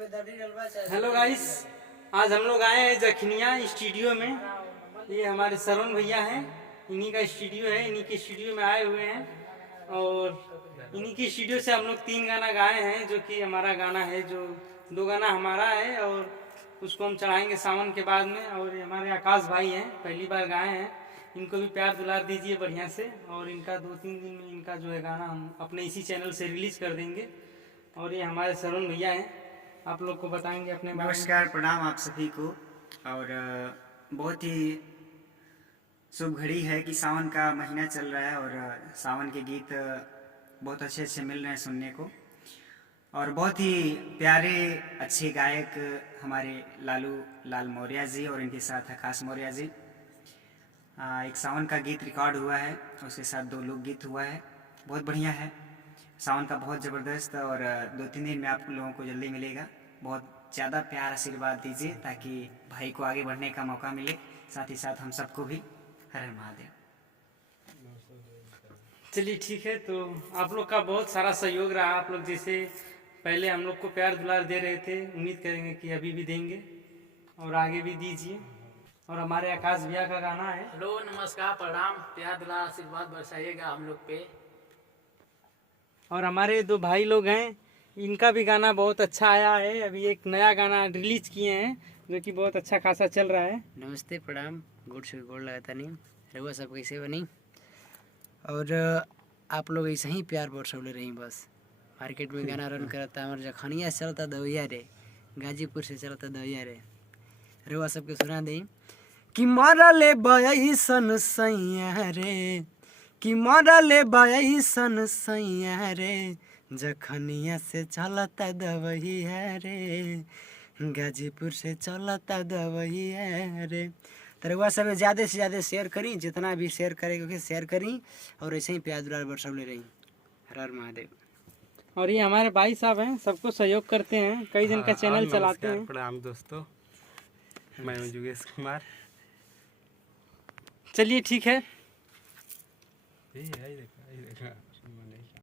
Hello guys, आज हम लोग आए हैं जखनिया स्टूडियो में। ये हमारे सरवन भैया हैं, इन्हीं का स्टूडियो है। इन्हीं के स्टूडियो में आए हुए हैं और इन्हीं के स्टूडियो से हम लोग 3 गाना गाए हैं, जो कि हमारा गाना है। जो 2 गाना हमारा है और उसको हम चढ़ाएंगे सावन के बाद में। और ये हमारे आकाश भाई हैं, पहली बार गाए हैं। इनको भी प्यार दुलार दीजिए बढ़िया से। और इनका 2-3 दिन में इनका जो है गाना हम अपने इसी चैनल से रिलीज कर देंगे। और ये हमारे सरवन भैया हैं, आप लोग को बताएंगे अपने बारे में। नमस्कार, प्रणाम आप सभी को। और बहुत ही शुभ घड़ी है कि सावन का महीना चल रहा है और सावन के गीत बहुत अच्छे अच्छे मिल रहे हैं सुनने को। और बहुत ही प्यारे अच्छे गायक हमारे लाल मौर्य जी और इनके साथ आकाश मौर्य जी। एक सावन का गीत रिकॉर्ड हुआ है, उसके साथ 2 लोकगीत हुआ है। बहुत बढ़िया है सावन का, बहुत ज़बरदस्त। और 2-3 दिन में आप लोगों को जल्दी मिलेगा। बहुत ज़्यादा प्यार आशीर्वाद दीजिए ताकि भाई को आगे बढ़ने का मौका मिले, साथ ही साथ हम सबको भी। हर हर महादेव। चलिए ठीक है, तो आप लोग का बहुत सारा सहयोग रहा। आप लोग जैसे पहले हम लोग को प्यार दुलार दे रहे थे, उम्मीद करेंगे कि अभी भी देंगे और आगे भी दीजिए। और हमारे आकाश भैया का गाना है। हेलो, नमस्कार, प्रणाम, प्यार दुलार आशीर्वाद बरसाइएगा हम लोग पे। और हमारे 2 भाई लोग हैं, इनका भी गाना बहुत अच्छा आया है। अभी एक नया गाना रिलीज किए हैं जो कि बहुत अच्छा खासा चल रहा है। नमस्ते, प्रणाम, गोड़ लगाता नहीं रहुआ सब कैसे बनी। और आप लोग ऐसे ही प्यार बरसौले रही। बस मार्केट में गाना रन करता हमारे जखनिया से चलता दवैया रे, गाजीपुर से चलता दवैया रे। रहुआ सबके सुना दी कि मरले बयसन सैया रे, कि मरले बयसन सैया रे, जखनिया से चलता दवैया रे, गाजीपुर से चलता दवैया रे। तरवा सब ज़्यादा से ज़्यादा शेयर करी, जितना भी शेयर करेंगे शेयर करी। और ऐसे ही प्यार दुलार बरसौले रही। हर हर महादेव। और ये हमारे भाई साहब हैं, सबको सहयोग करते हैं, कई जन का चैनल चलाते हैं। प्रणाम दोस्तों, मैं हूं योगेश कुमार। चलिए ठीक है। यही देखा